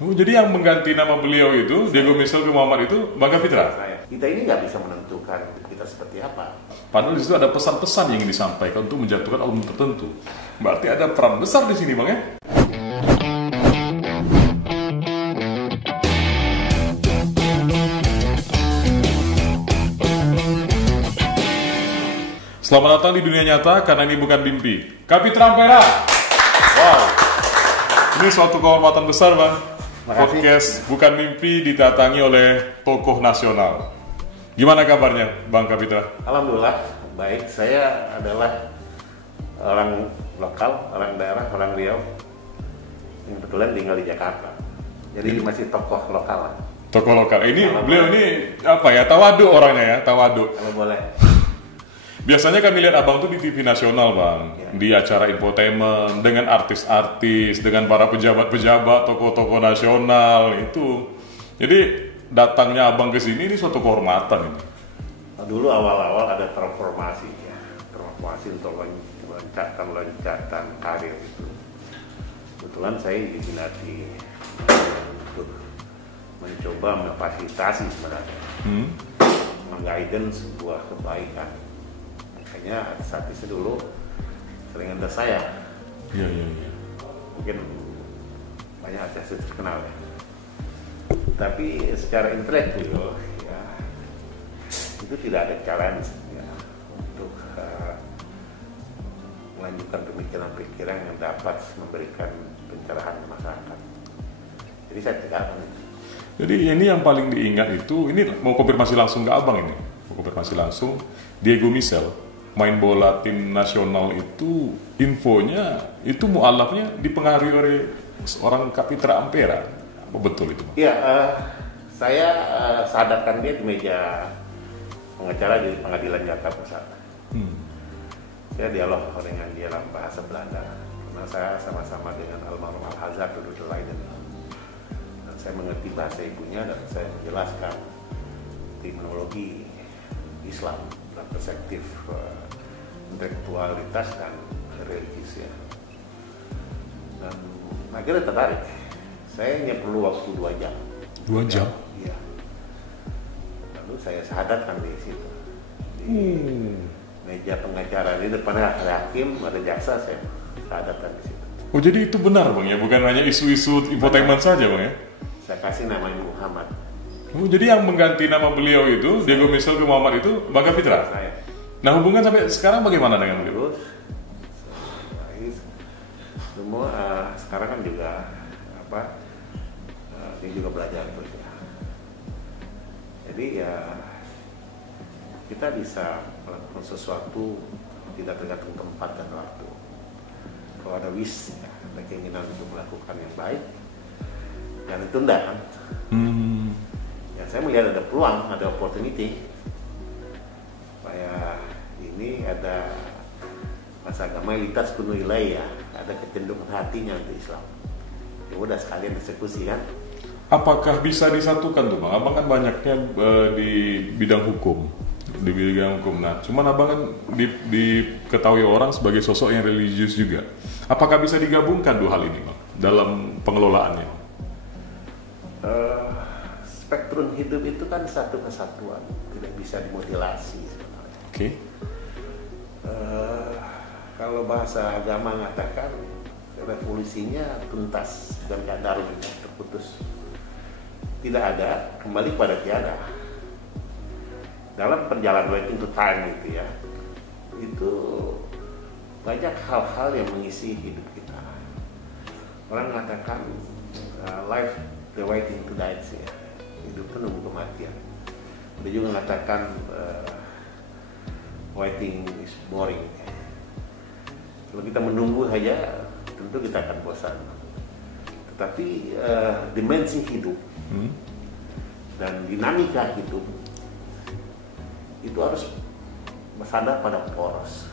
Oh, jadi yang mengganti nama beliau itu, Diego Michel ke Muhammad itu, Bang Kapitra? Kita ini nggak bisa menentukan kita seperti apa. Padahal di situ ada pesan-pesan yang ingin disampaikan untuk menjatuhkan album tertentu. Berarti ada peran besar di sini, Bang ya? Selamat datang di dunia nyata, karena ini bukan mimpi. Kapitra Ampera! Wow! Ini suatu kehormatan besar, Bang. Podcast Bukan Mimpi didatangi oleh tokoh nasional. Gimana kabarnya, Bang Kapitra? Alhamdulillah, baik. Saya adalah orang lokal, orang daerah, orang Riau. Yang kebetulan tinggal di Jakarta. Jadi masih tokoh lokal lah. Tokoh lokal. Ini beliau ini apa ya? Tawadu orangnya ya, tawadu. Kalau boleh. Biasanya kami lihat abang tuh di TV nasional, Bang, ya. Di acara infotainment dengan artis-artis, dengan para pejabat-pejabat, tokoh-tokoh nasional itu. Jadi datangnya abang ke sini ini suatu kehormatan ini. Dulu awal-awal ada transformasi ya, transformasi untuk loncatan karir itu. Kebetulan saya diminati untuk mencoba memfasilitasi sebenarnya, meng-guidance sebuah kebaikan. Makanya saat itu dulu sering ada saya. Iya. Mungkin banyak artis terkenal ya. Tapi secara intelektual ya itu tidak ada challenge ya, untuk melanjutkan pemikiran-pemikiran yang dapat memberikan pencerahan ke masyarakat. Jadi saya tidak akan. Jadi ini yang paling diingat itu, ini mau konfirmasi langsung ke abang ini. Mau konfirmasi langsung, Diego Michel main bola tim nasional itu infonya itu mualafnya dipengaruhi oleh seorang Kapitra Ampera. Apa betul itu, Bang? Iya, saya sadarkan dia di meja pengacara di Pengadilan Jakarta Pusat. Saya dialog dengan dia dalam bahasa Belanda karena saya sama-sama dengan almarhum Al-Hazar dulu di Leiden. Dan saya mengerti bahasa ibunya dan saya menjelaskan terminologi Islam dan perspektif intelektualitas dan religius ya. Dan akhirnya tertarik. Saya hanya perlu waktu 2 jam. 2 jam? Iya. Lalu saya sahadatkan di situ. Di meja pengacara, di depan ada hakim, ada jaksa, saya sahadatkan di situ. Oh, jadi itu benar, Bang ya? Bukan hanya isu-isu infotainment saja, Bang ya? Saya kasih namanya Muhammad. Oh, jadi yang mengganti nama beliau itu, Diego Michel ke Muhammad itu, Bang Kapitra? Saya. Nah, hubungan sampai sekarang bagaimana dengan beliau? Terus, semua sekarang kan juga dia juga belajar terus ya. Jadi ya kita bisa melakukan sesuatu tidak tergantung tempat dan waktu. Kalau ada wish, ya, ada keinginan untuk melakukan yang baik, jangan ditunda kan. Ya, saya melihat ada peluang, ada opportunity. Supaya ini ada masa agama ilitas kuno ilai ya, ada kecenderungan hatinya untuk Islam. Ya udah sekalian eksekusi kan. Apakah bisa disatukan tuh, Bang? Abang kan banyaknya di bidang hukum, Nah, cuman abang kan diketahui orang sebagai sosok yang religius juga. Apakah bisa digabungkan 2 hal ini, Bang, dalam pengelolaannya? Spektrum hidup itu kan satu kesatuan, tidak bisa dimutilasi sebenarnya. Oke. Kalau bahasa agama mengatakan revolusinya tuntas dan kadar terputus. Tidak ada, kembali pada tiada. Dalam perjalanan waiting to time itu ya, itu banyak hal-hal yang mengisi hidup kita. Orang mengatakan life the waiting to die ya, hidup itu nunggu kematian. Ada juga mengatakan waiting is boring. Kalau kita menunggu saja, tentu kita akan bosan. Tetapi dimensi hidup dan dinamika hidup itu harus bersandar pada poros.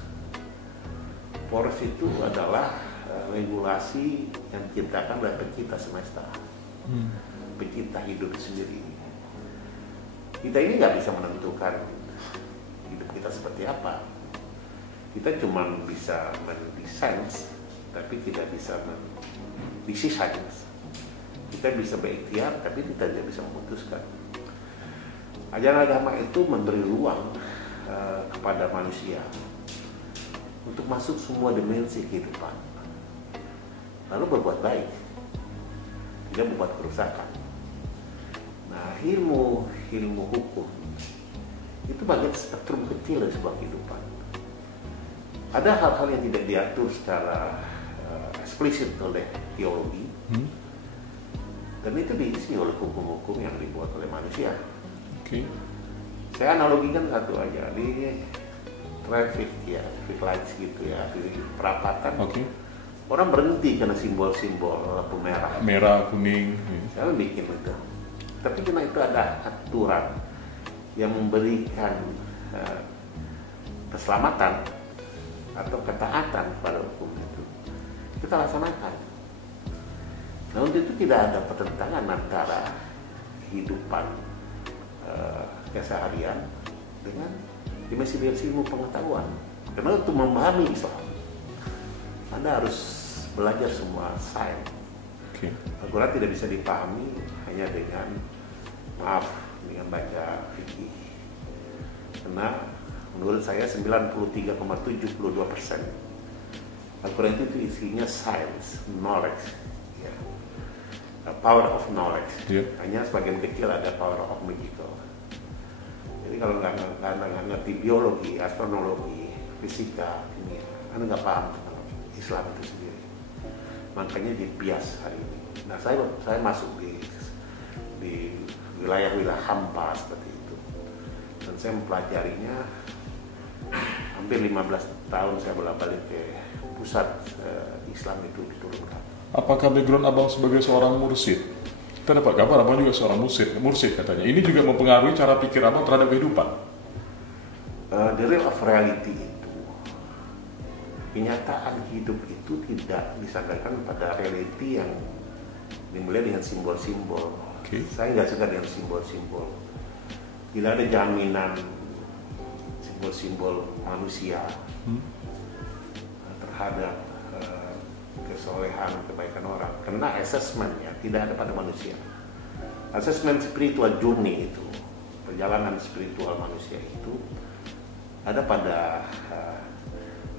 Poros itu adalah regulasi yang diciptakan oleh pencipta semesta, pencipta hidup sendiri. Kita ini nggak bisa menentukan hidup kita seperti apa. Kita cuma bisa mendesain, tapi tidak bisa mendesain. Kita bisa berikhtiar, tapi kita tidak bisa memutuskan. Ajaran agama itu memberi ruang kepada manusia untuk masuk semua dimensi kehidupan, lalu berbuat baik, tidak membuat kerusakan. Nah, ilmu hukum itu bagian spektrum kecil dari sebuah kehidupan. Ada hal-hal yang tidak diatur secara eksplisit oleh teologi, dan itu diisi oleh hukum-hukum yang dibuat oleh manusia. Saya analogikan satu aja, di traffic lights gitu ya, di perapatan. Orang berhenti karena simbol-simbol lampu merah, kuning. Saya bikin itu. Tapi karena itu ada aturan yang memberikan keselamatan atau ketaatan pada hukum itu, kita laksanakan. Nah, untuk itu tidak ada pertentangan antara kehidupan keseharian dengan dimensi ilmu pengetahuan. Karena untuk memahami Islam, Anda harus belajar semua sains. Al-Quran tidak bisa dipahami hanya dengan baca fikih. Karena menurut saya 93,72% Al-Quran itu isinya science, knowledge, power of knowledge. Hanya sebagian kecil ada power of magical. Jadi kalau nggak ngerti biologi, astronomi, fisika, kimia, Anda nggak paham tentang Islam itu sendiri. Makanya dibias hari ini. Nah, saya masuk di wilayah-wilayah hampa seperti itu, dan saya mempelajarinya hampir 15 tahun. Saya bolak-balik ke pusat Islam itu diturunkan. Apakah background abang sebagai seorang mursyid? Kita dapat kabar abang juga seorang mursyid katanya. Ini juga mempengaruhi cara pikir abang terhadap kehidupan. The real of reality itu, kenyataan hidup itu tidak disandarkan pada reality yang dimulai dengan simbol-simbol. Saya nggak suka dengan simbol-simbol. Tidak ada jaminan simbol-simbol manusia terhadap kesolehan, kebaikan orang. Karena assessmentnya tidak ada pada manusia. Assessment spiritual journey itu, perjalanan spiritual manusia itu ada pada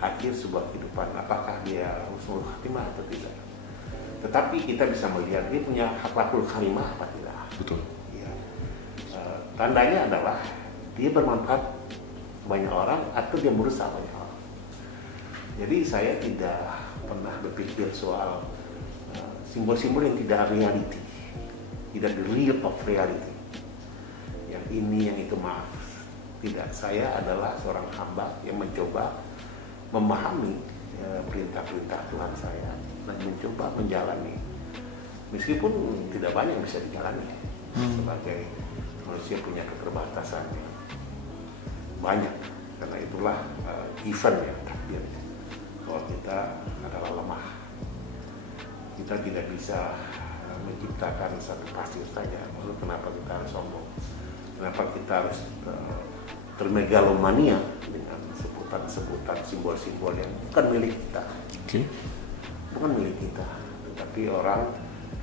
akhir sebuah kehidupan. Apakah dia husnul khatimah atau tidak? Tetapi kita bisa melihat dia punya akhlakul karimah apa tidak. Betul. Ya. Tandanya adalah dia bermanfaat banyak orang atau dia merusak banyak orang. Jadi saya tidak pernah berpikir soal simbol-simbol yang tidak reality, tidak the real of reality. Yang ini, yang itu, maaf. Tidak, saya adalah seorang hamba yang mencoba memahami perintah-perintah Tuhan saya dan mencoba menjalani, meskipun tidak banyak yang bisa dijalani. Sebagai manusia punya keterbatasannya banyak, karena itulah given ya, takdirnya. Bahwa kita adalah lemah, kita tidak bisa menciptakan satu pasir saja. Lalu kenapa kita harus sombong? Kenapa kita harus termegalomania dengan sebutan-sebutan simbol-simbol yang bukan milik kita? Bukan milik kita, tetapi orang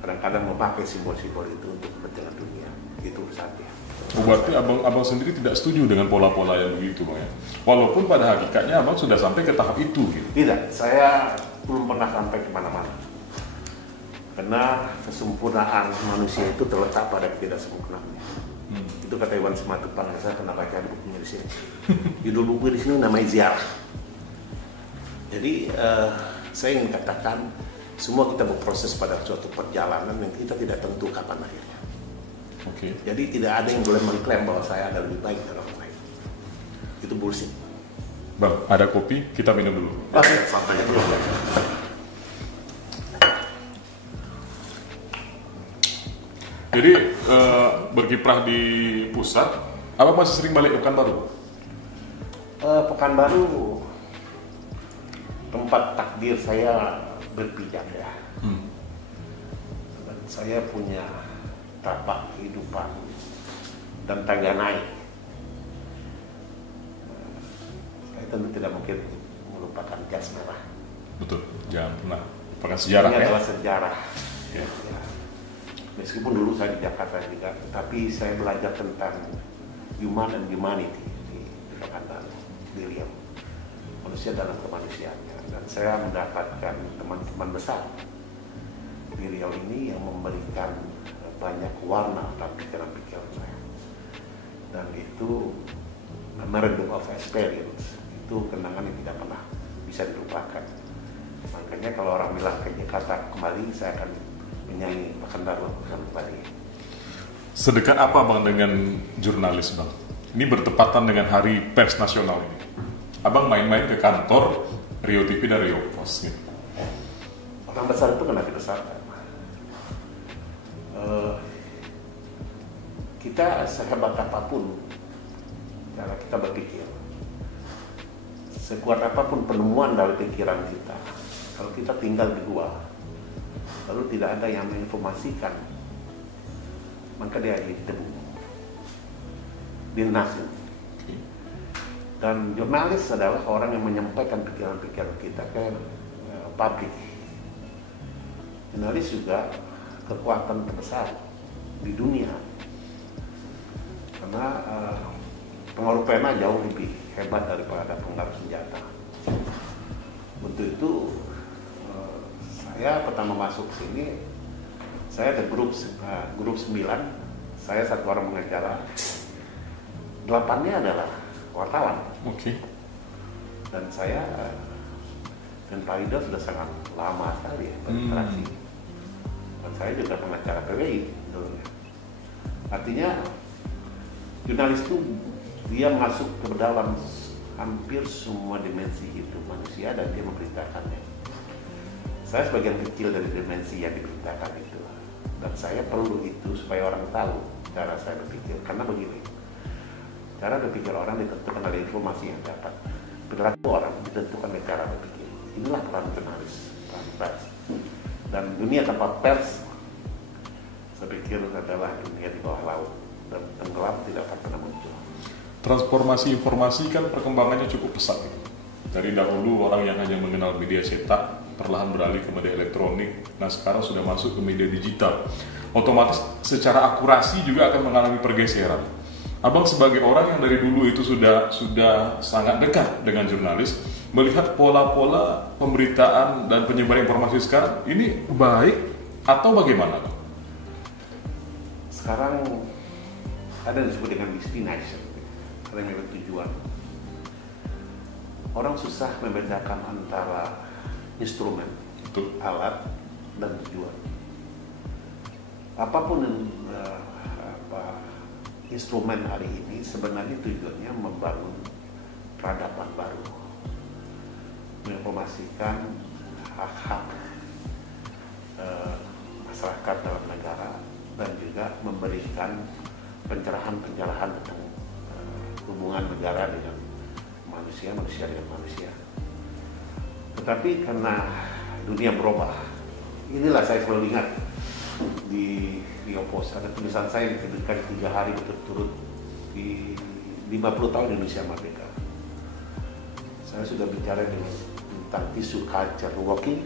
kadang-kadang memakai simbol-simbol itu untuk kepentingan dunia. Itu saja. Berarti abang sendiri tidak setuju dengan pola-pola yang begitu, Bang ya? Walaupun pada hakikatnya abang sudah sampai ke tahap itu gitu. Tidak, saya belum pernah sampai kemana-mana. Karena kesempurnaan manusia itu terletak pada ketidaksempurnaannya. Itu kata Iwan Simatupang, saya pernah baca di bukunya di sini. Judul buku di sini namanya Ziarah. Jadi saya ingin katakan semua kita berproses pada suatu perjalanan yang kita tidak tentu kapan akhirnya. Jadi tidak ada yang boleh mengklaim bahwa saya ada lebih baik dari orang lain. Itu bullshit. Bang, ada kopi, kita minum dulu. Oke, santai dulu. Jadi berkiprah di pusat, abang masih sering balik ke Pekanbaru? Pekanbaru tempat takdir saya berpijak ya. Dan saya punya tapak kehidupan dan tangga naik. Saya tentu tidak mungkin melupakan jas merah. Betul, jangan pernah lupakan sejarah. Ini adalah sejarah. Ya. Meskipun dulu saya di Jakarta juga, tapi saya belajar tentang human and humanity di Pekanbaru, di Riau, manusia dalam kemanusiaannya. Dan saya mendapatkan teman-teman besar di Riau ini yang memberikan banyak warna dalam pikiran-pikiran saya. Dan itu meredup of experience, itu kenangan yang tidak pernah bisa dilupakan. Makanya kalau orang bilang ke Jakarta kembali, saya akan menyanyi Pekanbaru kembali. Sedekat apa Bang dengan jurnalis Bang? Ini bertepatan dengan Hari Pers Nasional ini. Abang main-main ke kantor Rio TV dan Rio Pos gitu. Orang besar itu kena dibesarkan. Kita sehebat apapun cara kita berpikir, sekuat apapun penemuan dari pikiran kita, kalau kita tinggal di gua, lalu tidak ada yang menginformasikan, maka dia jadi debu, dinasun. Dan jurnalis adalah orang yang menyampaikan pikiran-pikiran kita ke publik. Jurnalis juga kekuatan terbesar di dunia, karena pengaruh pena jauh lebih hebat daripada pengaruh senjata. Untuk itu saya pertama masuk sini, saya ada grup 9, saya satu orang pengacara, 8-nya adalah wartawan. Oke. Dan saya dan Pak Ida sudah sangat lama sekali ya berinteraksi. Dan saya juga pengacara PBI dulunya. Artinya jurnalis itu dia masuk ke dalam hampir semua dimensi hidup manusia dan dia memberitakannya. Saya sebagian kecil dari dimensi yang diberitakan itu, dan saya perlu itu supaya orang tahu cara saya berpikir. Karena begini, cara berpikir orang ditentukan oleh informasi yang dapat. Perilaku orang ditentukan oleh cara berpikir. Inilah peran jurnalis, peran pers. Dan dunia tanpa pers, saya pikir adalah dunia di bawah laut dan tenggelam, tidak akan pernah muncul. Transformasi informasi kan perkembangannya cukup pesat gitu. Dari dahulu orang yang hanya mengenal media cetak perlahan beralih ke media elektronik. Nah sekarang sudah masuk ke media digital. Otomatis secara akurasi juga akan mengalami pergeseran. Abang sebagai orang yang dari dulu itu sudah sangat dekat dengan jurnalis, melihat pola-pola pemberitaan dan penyebaran informasi sekarang ini baik atau bagaimana? Sekarang ada yang disebut dengan destination, ada yang tujuan. Orang susah membedakan antara instrumen, alat, dan tujuan. Apapun instrumen hari ini sebenarnya tujuannya membangun peradaban baru, menginformasikan hak-hak masyarakat dalam negara, dan juga memberikan pencerahan-pencerahan tentang hubungan negara dengan manusia dengan manusia. Tetapi karena dunia berubah, inilah saya selalu ingat di Rio Pos ada tulisan saya yang diterbitkan 3 hari berturut-turut di 50 tahun Indonesia Merdeka. Saya sudah bicara tentang isu culture working,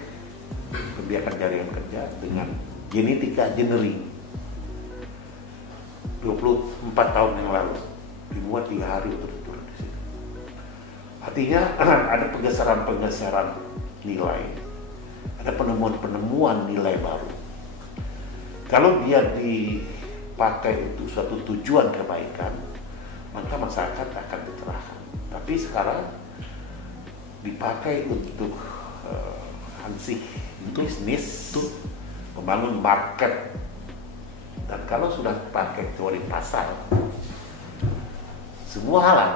kebijakan jaringan kerja dengan genetika engineering 24 tahun yang lalu, dimuat 3 hari berturut-turut di situ. Artinya ada penggeseran nilai, ada penemuan nilai baru. Kalau dia dipakai untuk suatu tujuan kebaikan, maka masyarakat akan diterahkan. Tapi sekarang dipakai untuk hansih bisnis, membangun market. Dan kalau sudah pakai teori pasar, semua halal.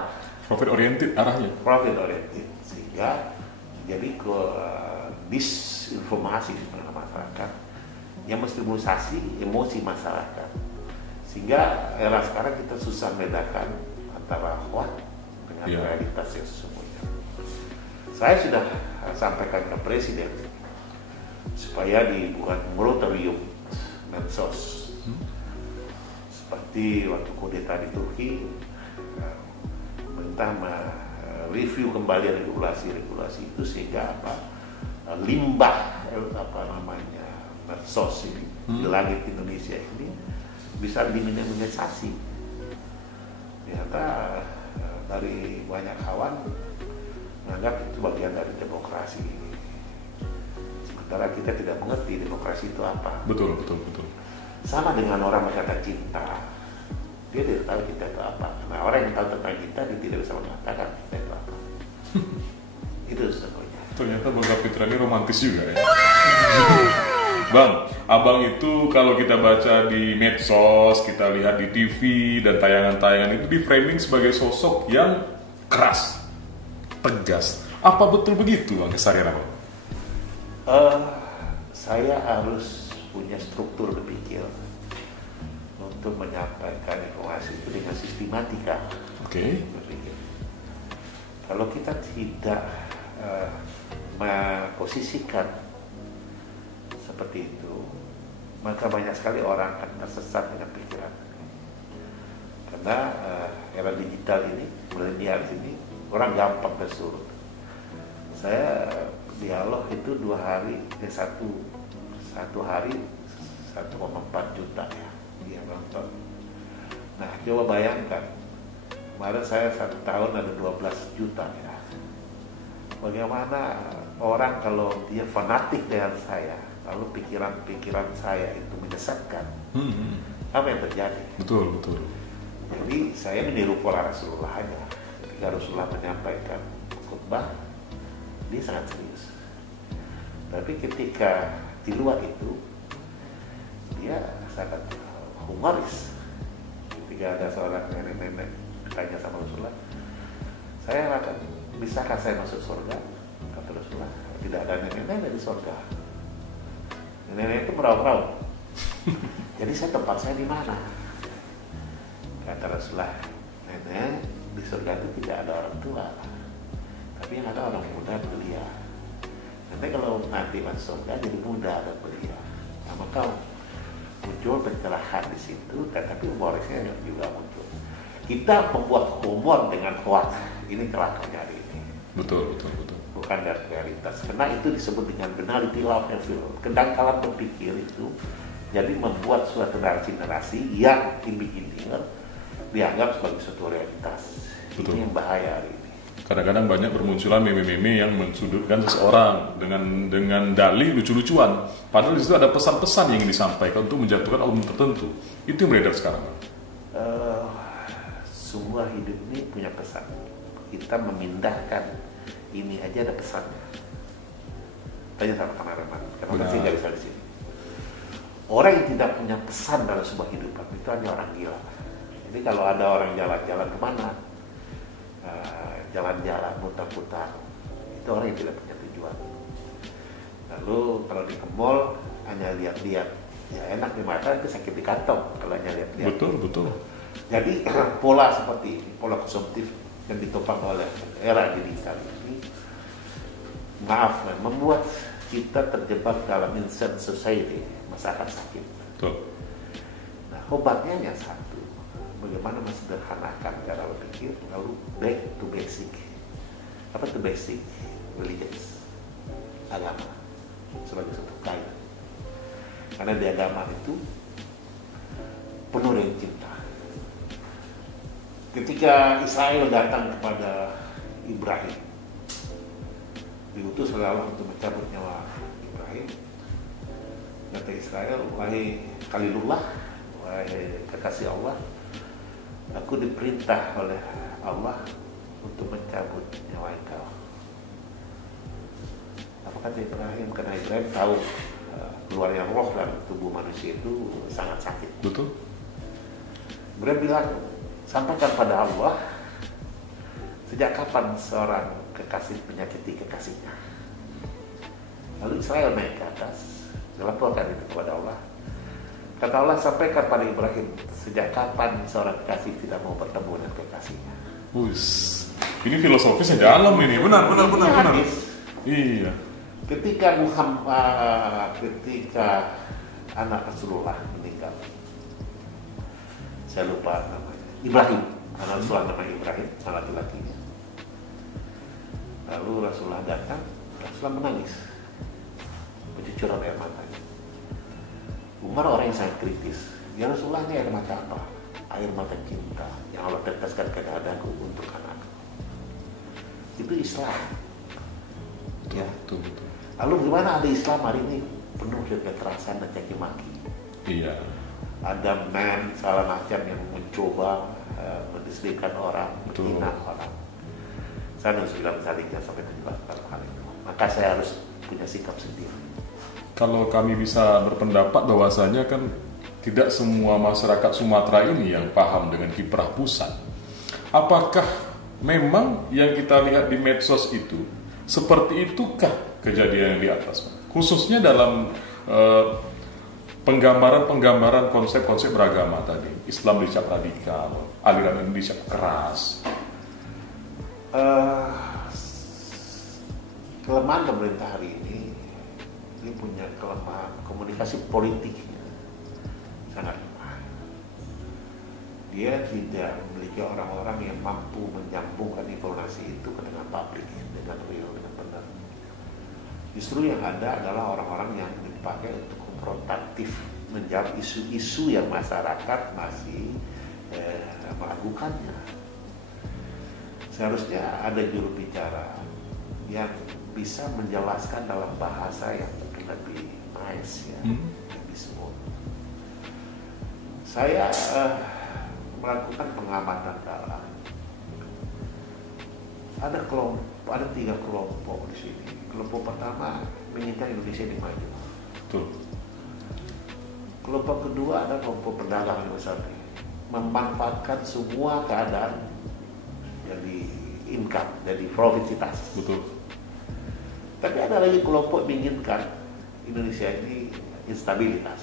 Profit oriented arahnya. Profit oriented, sehingga jadi disinformasi di tengah masyarakat yang menstimulasi emosi masyarakat. Sehingga era sekarang kita susah membedakan antara hoax dengan realitas yang sesungguhnya. Saya sudah sampaikan ke Presiden supaya dibuat moratorium medsos. Seperti waktu kudeta di Turki, pemerintah mereview kembali regulasi itu sehingga limbah medsos ini, di langit Indonesia ini bisa diminimalisasi. Ternyata dari banyak kawan menganggap itu bagian dari demokrasi. Sementara kita tidak mengerti demokrasi itu apa. Betul. Sama dengan orang berkata cinta, dia tidak tahu cinta itu apa. Nah, orang yang tahu tentang cinta dia tidak bisa mengatakan cinta itu apa. Itu sebenarnya. Ternyata Bang Kapitra ini romantis juga ya. Bang, abang itu kalau kita baca di medsos, kita lihat di TV dan tayangan-tayangan itu di framing sebagai sosok yang keras, tegas. Apa betul begitu Bang keseharian Abang? Saya harus punya struktur berpikir untuk menyampaikan informasi itu dengan sistematika. Oke. Berpikir. Kalau kita tidak memposisikan seperti itu, maka banyak sekali orang akan tersesat dengan pikiran. Karena era digital ini, milenial ini, orang gampang tersulut. Saya dialog itu 2 hari, satu hari 1,4 juta ya dia nonton. Nah, coba bayangkan, kemarin saya 1 tahun ada 12 juta ya. Bagaimana orang kalau dia fanatik dengan saya, lalu pikiran-pikiran saya itu menyesatkan, apa yang terjadi? Betul. Jadi saya meniru pola Rasulullah aja. Ketika Rasulullah menyampaikan khutbah, dia sangat serius. Tapi ketika di luar itu, dia sangat humoris. Ketika ada seorang nenek-nenek tanya sama Rasulullah, saya akan, bisakah saya masuk surga? Kata Rasulullah, tidak ada nenek-nenek di surga. Nenek itu meraup-raup. Jadi tempat saya di mana? Kata Rasulullah, nenek di surga itu tidak ada orang tua, tapi yang ada orang muda belia. Nanti kalau nanti masuk surga jadi muda dan belia. Nah, maka muncul pencerahan di situ, tetapi humorisnya juga muncul. Kita membuat humor dengan hoax, ini celakanya hari ini. Betul. Bukan dari realitas. Karena itu disebut dengan banality of evil. Kedangkalan berpikir itu jadi membuat suatu narasi yang iming-iming dianggap sebagai suatu realitas. Betul. Ini yang bahaya hari ini. Kadang-kadang banyak bermunculan meme-meme yang mensudutkan seseorang dengan dalih lucu-lucuan. Padahal di situ ada pesan-pesan yang ingin disampaikan untuk menjatuhkan oknum tertentu. Itu yang beredar sekarang. Semua hidup ini punya pesan. Kita memindahkan ini aja ada pesannya. Tanya sama kameraman, kenapa sih nggak bisa di sini? Orang yang tidak punya pesan dalam sebuah hidupan itu hanya orang gila. Jadi kalau ada orang jalan-jalan kemana, jalan-jalan putar-putar, itu orang yang tidak punya tujuan. Lalu kalau di mall hanya lihat-lihat, ya enak di mata itu sakit di kantong kalau hanya lihat-lihat. Betul. Jadi pola seperti ini, pola konsumtif yang ditopang oleh era digital ini, maaf, membuat kita terjebak dalam instant society, masyarakat sakit. Betul. Nah, obatnya hanya satu, bagaimana mensederhanakan cara berpikir, lalu back to basic. Apa itu basic? Religious, agama, sebagai satu kaidah. Karena di agama itu penuh dengan cinta. Ketika Israel datang kepada Ibrahim, diutus oleh Allah untuk mencabut nyawa Ibrahim, kata Israel, wahai Khalilullah, wahai kekasih Allah, aku diperintah oleh Allah untuk mencabut nyawa engkau. Apa kata Ibrahim? Karena Ibrahim tahu keluarnya roh dalam tubuh manusia itu sangat sakit. Betul. Ibrahim bilang, sampaikan pada Allah, sejak kapan seorang kekasih menyakiti kekasihnya? Lalu Israel naik ke atas, melaporkan itu kepada Allah. Kata Allah, sampaikan pada Ibrahim, sejak kapan seorang kekasih tidak mau bertemu dengan kekasihnya? Ini filosofisnya dalam ini, benar. Iya. Ketika ketika anak Rasulullah meninggal, saya lupa namanya, Ibrahim, anak Rasulullah namanya Ibrahim, anak laki-lakinya. Lalu Rasulullah datang, Rasulullah menangis, bercucuran air matanya. Umar orang yang sangat kritis. Ya Rasulullah ini air mata apa? Air mata cinta yang Allah teteskan ke dadaku untuk anak. Itu Islam. Ya. Betul. Lalu gimana ada Islam hari ini penuh dengan kekerasan dan caci maki? Iya. Ada salah macam yang mencoba mendiskusikan orang, menghina orang. Saya harus bilang saliknya sampai 17 kali itu. Maka saya harus punya sikap sendiri. Kalau kami bisa berpendapat bahwasanya kan tidak semua masyarakat Sumatera ini yang paham dengan kiprah pusat. Apakah memang yang kita lihat di medsos itu seperti itukah kejadian yang di atas? Khususnya dalam penggambaran konsep-konsep beragama tadi. Islam dicap radikal, aliran ini dicap keras. Kelemahan pemerintah hari ini, dia punya kelemahan komunikasi politiknya sangat lemah. Dia tidak memiliki orang-orang yang mampu menyambungkan informasi itu ke dengan publik dengan real, dengan benar. Justru yang ada adalah orang-orang yang dipakai untuk konfrontatif, menjawab isu-isu yang masyarakat masih melakukannya. Seharusnya ada juru bicara yang bisa menjelaskan dalam bahasa yang mungkin lebih nice ya, lebih smooth. Saya melakukan pengamatan dalam. Ada 3 kelompok di sini. Kelompok pertama menginginkan Indonesia ini maju. Betul. Kelompok kedua ada kelompok pedagang yang besar, memanfaatkan semua keadaan jadi income, jadi profititas. Betul. Tapi ada lagi kelompok menginginkan Indonesia ini instabilitas.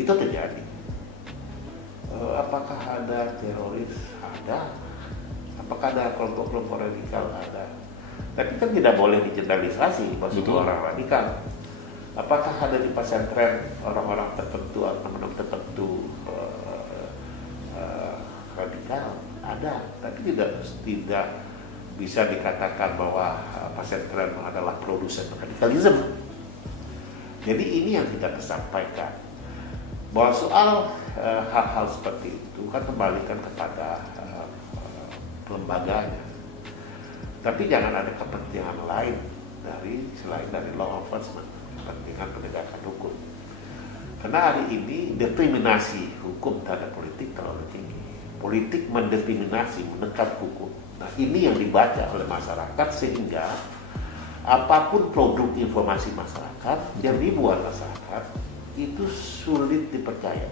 Itu terjadi. Apakah ada teroris? Ada. Apakah ada kelompok-kelompok radikal? Ada. Tapi kan tidak boleh digeneralisasi bahwa semua orang radikal. Apakah ada di pesantren orang-orang tertentu atau teman-teman tertentu radikal? Ada. Tapi tidak bisa dikatakan bahwa pesantren adalah produsen radikalisme. Jadi ini yang kita sampaikan, bahwa soal hal-hal seperti itu kan kembalikan kepada lembaganya. Tapi jangan ada kepentingan lain selain dari law enforcement, kepentingan penegakan hukum. Karena hari ini determinasi hukum terhadap politik terlalu tinggi. Politik mendeterminasi, menekan hukum. Nah ini yang dibaca oleh masyarakat sehingga apapun produk informasi masyarakat yang dibuat masyarakat itu sulit dipercaya.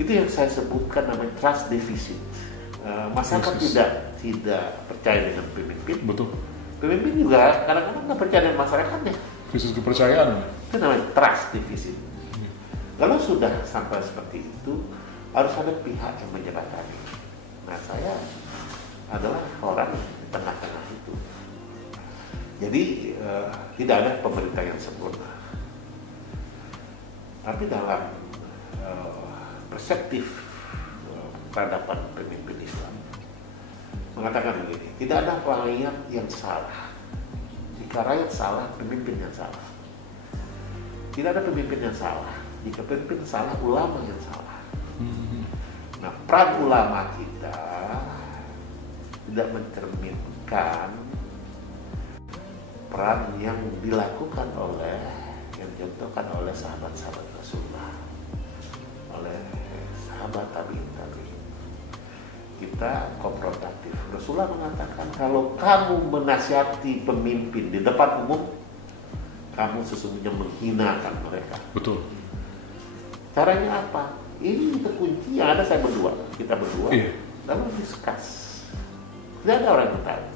Itu yang saya sebutkan namanya trust deficit. Masyarakat tidak percaya dengan pemimpin. Betul. Pemimpin juga kadang-kadang nggak percaya dengan masyarakatnya. Krisis kepercayaan. Itu namanya trust deficit. Kalau sudah sampai seperti itu, harus ada pihak yang menjembatani. Nah, saya adalah orang di tengah-tengah itu. Jadi tidak ada pemerintah yang sempurna. Tapi dalam perspektif peradaban pemimpin Islam mengatakan begini, tidak ada rakyat yang salah. Jika rakyat salah, pemimpin yang salah. Tidak ada pemimpin yang salah. Jika pemimpin salah, ulama yang salah. Nah, peran ulama kita tidak mencerminkan peran yang dilakukan yang dicontohkan oleh sahabat-sahabat Rasulullah, oleh sahabat tabi'in. Kita konfrontatif. Rasulullah mengatakan kalau kamu menasihati pemimpin di depan umum, kamu sesungguhnya menghinakan mereka. Betul. Caranya apa? Ini terkunci yang ada kita berdua, lalu diskus. Tidak ada orang yang bertanya.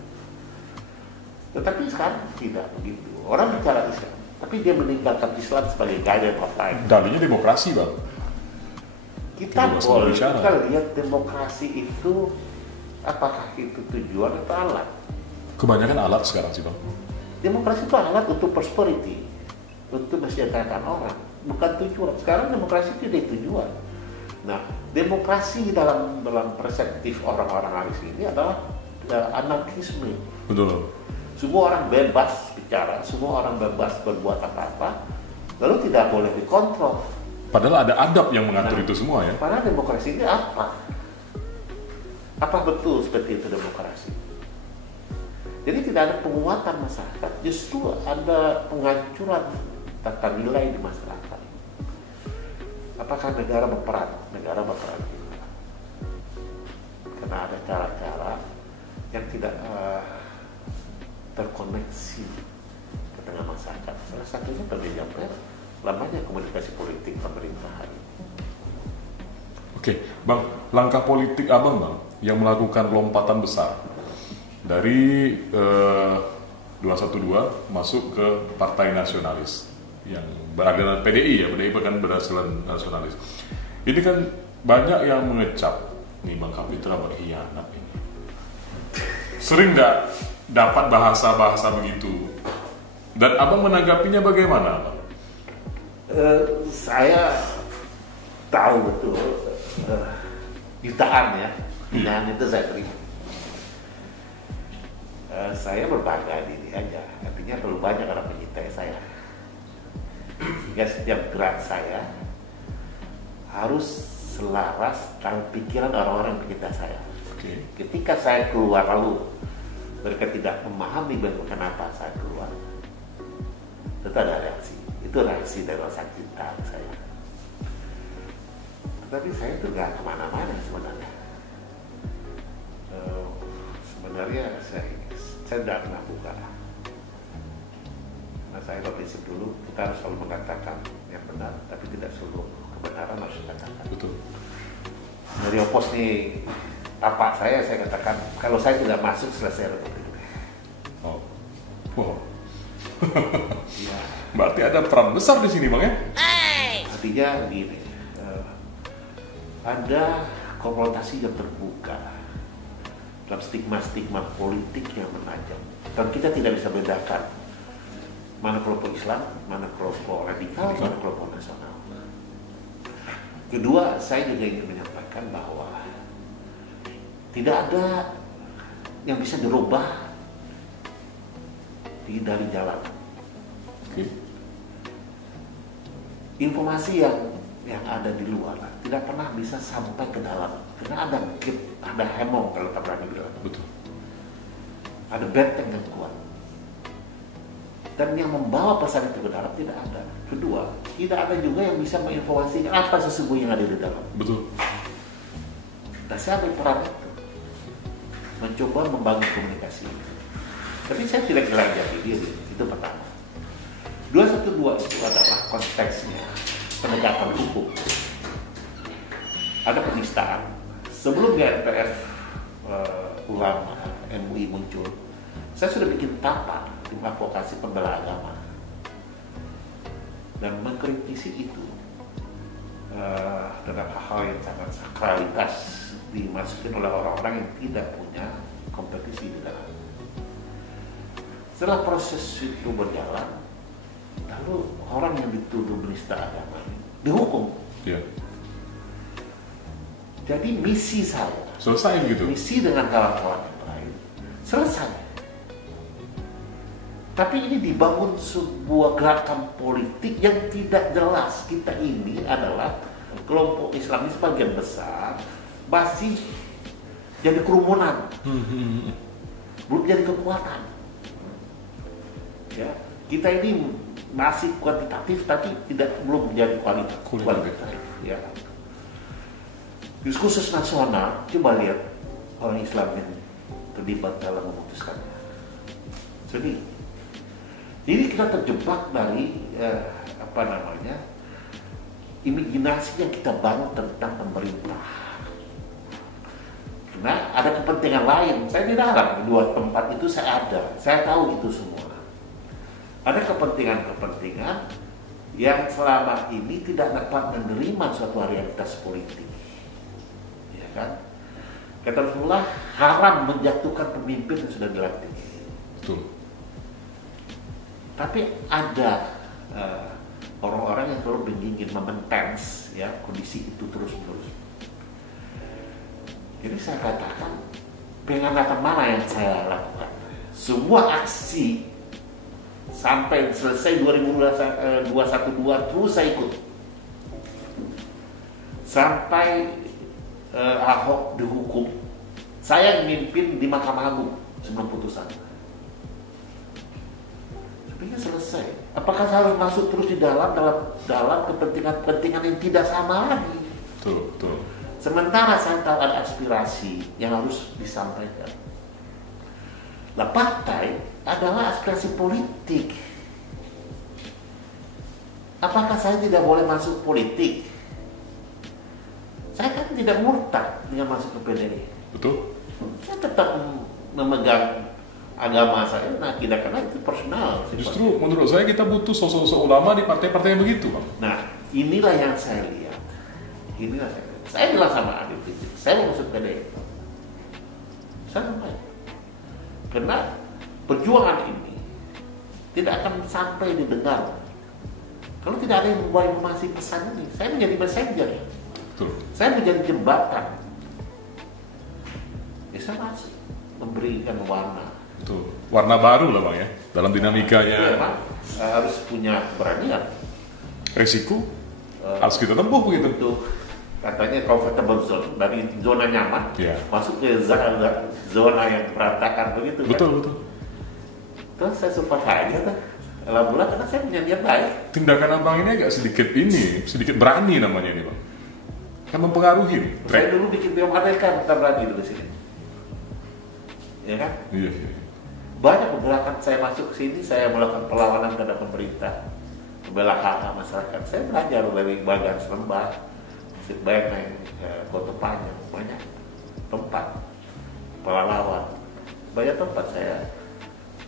Tetapi sekarang tidak begitu. Orang bicara Islam, tapi dia meninggalkan Islam sebagai guidance of life. Dalilnya demokrasi, Bang. Kita lihat demokrasi itu apakah itu tujuan atau alat? Kebanyakan alat sekarang sih, Bang. Demokrasi itu alat untuk prosperity, untuk mensejahterakan orang, bukan tujuan. Sekarang demokrasi itu jadi tujuan. Nah, demokrasi dalam perspektif orang-orang hari ini adalah anarkisme. Betul. Semua orang bebas bicara, semua orang bebas berbuat apa-apa, lalu tidak boleh dikontrol. Padahal ada adab yang mengatur itu semua ya. Padahal demokrasi ini apa? Apa betul seperti itu demokrasi? Jadi tidak ada penguatan masyarakat, justru ada penghancuran tata nilai di masyarakat. Apakah negara berperan? Negara berperan juga. Karena ada cara-cara yang tidak terkoneksi ke tengah masyarakat. Salah satunya terjadi lamanya komunikasi politik pemerintahan. Oke, Bang, langkah politik Abang, Bang, yang melakukan lompatan besar dari 212 masuk ke Partai Nasionalis yang beragama PDI ya, PDI kan berhasilan nasionalis. Ini kan banyak yang mengecap nih Bang Kapitra berkhianat ini. Sering nggak dapat bahasa-bahasa begitu? Dan Abang menanggapinya bagaimana, Bang? Saya tahu betul jutaan ya, hinaan itu saya terima. Saya berbangga diri aja, artinya terlalu banyak orang mencintai saya. Sehingga setiap gerak saya harus selaras dengan pikiran orang-orang yang mencintai saya. Okay. Ketika saya keluar lalu mereka tidak memahami kenapa saya keluar, tetap ada reaksi. Itu reaksi dari rasa cinta saya. Tetapi saya itu gak kemana-mana sebenarnya. Sebenarnya saya tidak pernah buka. Nah, saya berprinsip dulu kita harus selalu mengatakan yang benar, tapi tidak seluruh kebenaran harus dikatakan. Betul. Dari opos nih, apa saya katakan kalau saya tidak masuk selesai republik. Oh, wow. Ya. Berarti ada peran besar di sini, Bang ya? Artinya begini, ada konfrontasi yang terbuka dalam stigma-stigma politik yang menajam. Dan kita tidak bisa bedakan mana kelompok Islam, mana kelompok radikal, mana kelompok nasional. Kedua, saya juga ingin menyampaikan bahwa tidak ada yang bisa dirubah dari jalan. Okay. Informasi yang ada di luar tidak pernah bisa sampai ke dalam karena ada hemong kalau tak berani bilang. Betul. Ada benteng yang kuat dan yang membawa pesan itu ke dalam tidak ada. Kedua, tidak ada juga yang bisa menginformasikan apa sesungguhnya yang ada di dalam. Betul. Nah, saya ambil peran itu mencoba membangun komunikasi. Tapi saya tidak bilang jati diri, itu pertama. 212 itu adalah konteksnya penegakan hukum. Ada penistaan. Sebelum GNPF ulama MUI muncul, saya sudah bikin tapa di advokasi pembela agama dan mengkritisi itu dengan hal-hal yang sangat sakralitas dimasukin oleh orang-orang yang tidak punya kompetisi di dalam. Setelah proses itu berjalan, lalu orang yang dituduh menista agama dihukum. Yeah. Jadi misi saya Selesai gitu. misi dengan kawan-kawan yang lain selesai. Tapi ini dibangun sebuah gerakan politik yang tidak jelas. Kita ini adalah kelompok Islamis sebagian besar masih jadi kerumunan, belum jadi kekuatan. Ya, kita ini masih kuantitatif tapi belum menjadi kualitatif. Ya. Diskursus nasional, coba lihat orang Islam yang terlibat dalam memutuskannya. Jadi kita terjebak dari imajinasi yang kita bangun tentang pemerintah. Karena ada kepentingan lain. Saya tidak larang dua tempat itu saya ada, saya tahu itu semua. Ada kepentingan-kepentingan yang selama ini tidak dapat menerima suatu realitas politik. Ya kan? Kata Rasulullah, haram menjatuhkan pemimpin yang sudah dilantik. Betul. Tapi ada orang-orang yang selalu ingin mementens ya kondisi itu terus-menerus. Jadi saya katakan, pengangkatan mana yang saya lakukan? Semua aksi sampai selesai 2012 terus saya ikut sampai Ahok dihukum. Saya memimpin di Mahkamah Agung sebelum putusan. Tapi selesai. Apakah saya harus masuk terus di dalam kepentingan yang tidak sama lagi? Betul. Sementara saya tahu ada aspirasi yang harus disampaikan. Nah, partai adalah aspirasi politik. Apakah saya tidak boleh masuk politik? Saya kan tidak murtad dengan masuk ke PDI. Betul. Saya tetap memegang agama saya. Nah, tidak, karena itu personal. Justru menurut saya kita butuh sosok-sosok ulama di partai-partai yang begitu, Bang. Nah, inilah yang saya lihat. Saya bilang sama Adil Fitri, saya mau masuk PDI. Saya sampaikan. Karena perjuangan ini tidak akan sampai didengar kalau tidak ada yang membawa informasi pesan ini. Saya menjadi messenger. Betul. Saya menjadi jembatan. Bisa masuk memberikan warna. Betul. Warna baru lah, Bang, ya, dalam dinamikanya. Iya, Bang. Harus punya keberanian. Resiko harus kita tempuh begitu. Untuk katanya comfortable zone, dari zona nyaman masuk ke zona yang berantakan begitu. Betul. Terus saya support aja tuh. Alhamdulillah, karena saya punya niat baik. Tindakan Abang ini agak sedikit berani namanya ini, Bang. Kan mempengaruhi. Saya dulu bikin Beo Merdeka, bukan berani dulu sini. Ya kan? Iya. Banyak pergerakan saya masuk ke sini, saya melakukan perlawanan terhadap pemerintah, membela hak masyarakat. Saya belajar dari Bagan Seremban, Sitbeng, Kota Panjang, banyak tempat pahlawan, banyak tempat saya,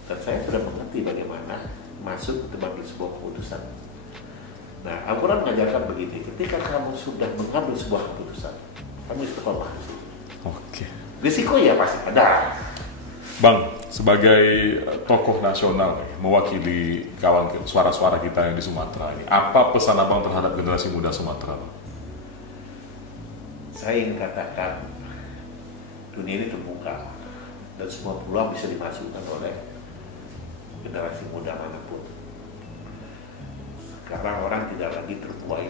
dan saya sudah mengerti bagaimana masuk mengambil sebuah keputusan. Nah, Al-Quran mengajarkan begini, ketika kamu sudah mengambil sebuah keputusan, kamu istiqomah. Oke. Risiko ya pasti ada. Bang, sebagai tokoh nasional mewakili kawan suara-suara kita yang di Sumatera ini, apa pesan Abang terhadap generasi muda Sumatera, Bang? Saya ingin katakan, dunia ini terbuka dan semua peluang bisa dimasukkan oleh generasi muda manapun. Sekarang orang tidak lagi terbuai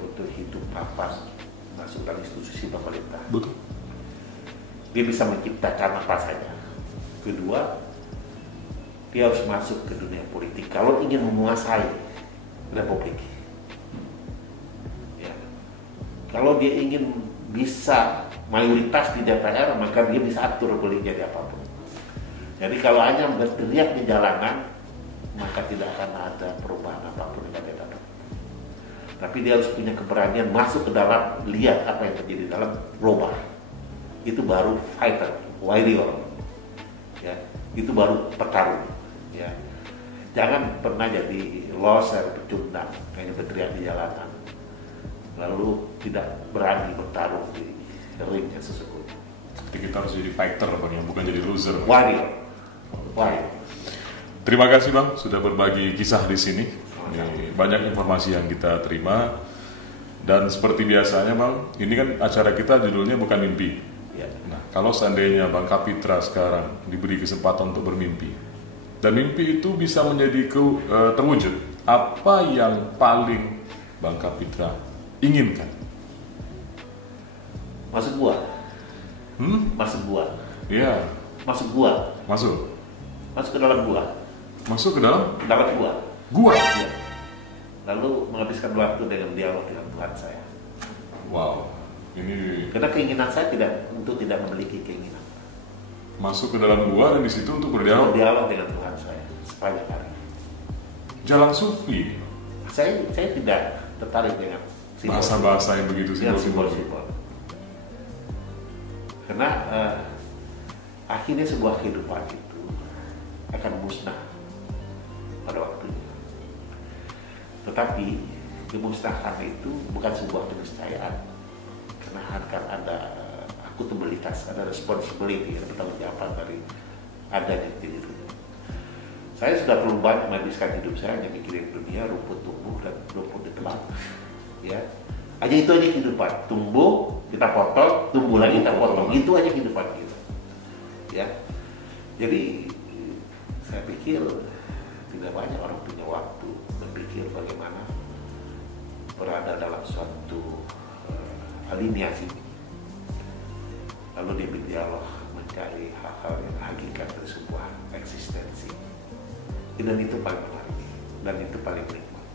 untuk hidup papas masuk dalam institusi pemerintah. Betul. Dia bisa menciptakan apa saja. Kedua, dia harus masuk ke dunia politik kalau ingin menguasai republik. Ya. Kalau dia ingin bisa mayoritas di DPR, maka dia bisa atur republik jadi apapun. Jadi kalau hanya berteriak di jalanan, maka tidak akan ada perubahan apapun yang ada dalam. Tapi dia harus punya keberanian masuk ke dalam, lihat apa yang terjadi di dalam, rubah. Itu baru fighter, warrior. Ya, itu baru petarung. Ya. Jangan pernah jadi loser, pecundang, hanya berteriak di jalanan, lalu tidak berani bertarung di ring yang sesungguhnya. Jadi kita harus jadi fighter, Bang, yang bukan jadi loser. Warrior. Terima kasih, Bang, sudah berbagi kisah di sini. Ini banyak informasi yang kita terima. Dan seperti biasanya, Bang, ini kan acara kita judulnya bukan mimpi. Ya. Nah, kalau seandainya Bang Kapitra sekarang diberi kesempatan untuk bermimpi, dan mimpi itu bisa menjadi terwujud, apa yang paling Bang Kapitra inginkan? Masuk gua. Masuk gua. Iya. Masuk gua. Masuk Masuk ke dalam gua. Masuk ke dalam Gua. gua. Ya. Lalu menghabiskan waktu dengan dialog dengan Tuhan saya. Wow. Ini Karena keinginan saya tidak memiliki keinginan. masuk ke dalam gua dan di situ untuk berdialog. Berdialog dengan Tuhan saya sepanjang hari. Jalan sufi. Saya tidak tertarik dengan Bahasa-bahasa yang begitu simbol-simbol. Karena akhirnya sebuah kehidupan itu akan musnah pada waktunya. Tetapi kemusnahan itu bukan sebuah keniscayaan, karena akan ada akuntabilitas, ada responsibility, ada pertanggungjawaban dari adanya itu. Saya sudah terlalu banyak menghabiskan hidup saya hanya mikirin dunia, rumput tumbuh dan rumput ditelan. Ya, aja itu aja kehidupan. Tumbuh, kita potong, tumbuh lagi kita potong. Itu aja kehidupan kita. Ya, jadi saya pikir tidak banyak orang punya waktu berpikir bagaimana berada dalam suatu aliniasi, lalu dia berdialog mencari hal-hal yang hakikat dari sebuah eksistensi. Dan itu paling menarik dan itu paling nikmat,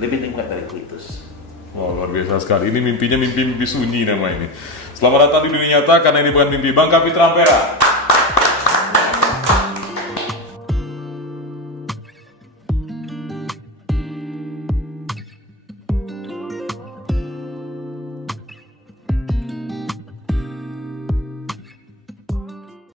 lebih nikmat dari kuitus. Wah, luar biasa sekali. Ini mimpinya mimpi sunyi nama ini. Selamat datang di dunia nyata, karena ini bukan mimpi. Bang Kapitra Ampera.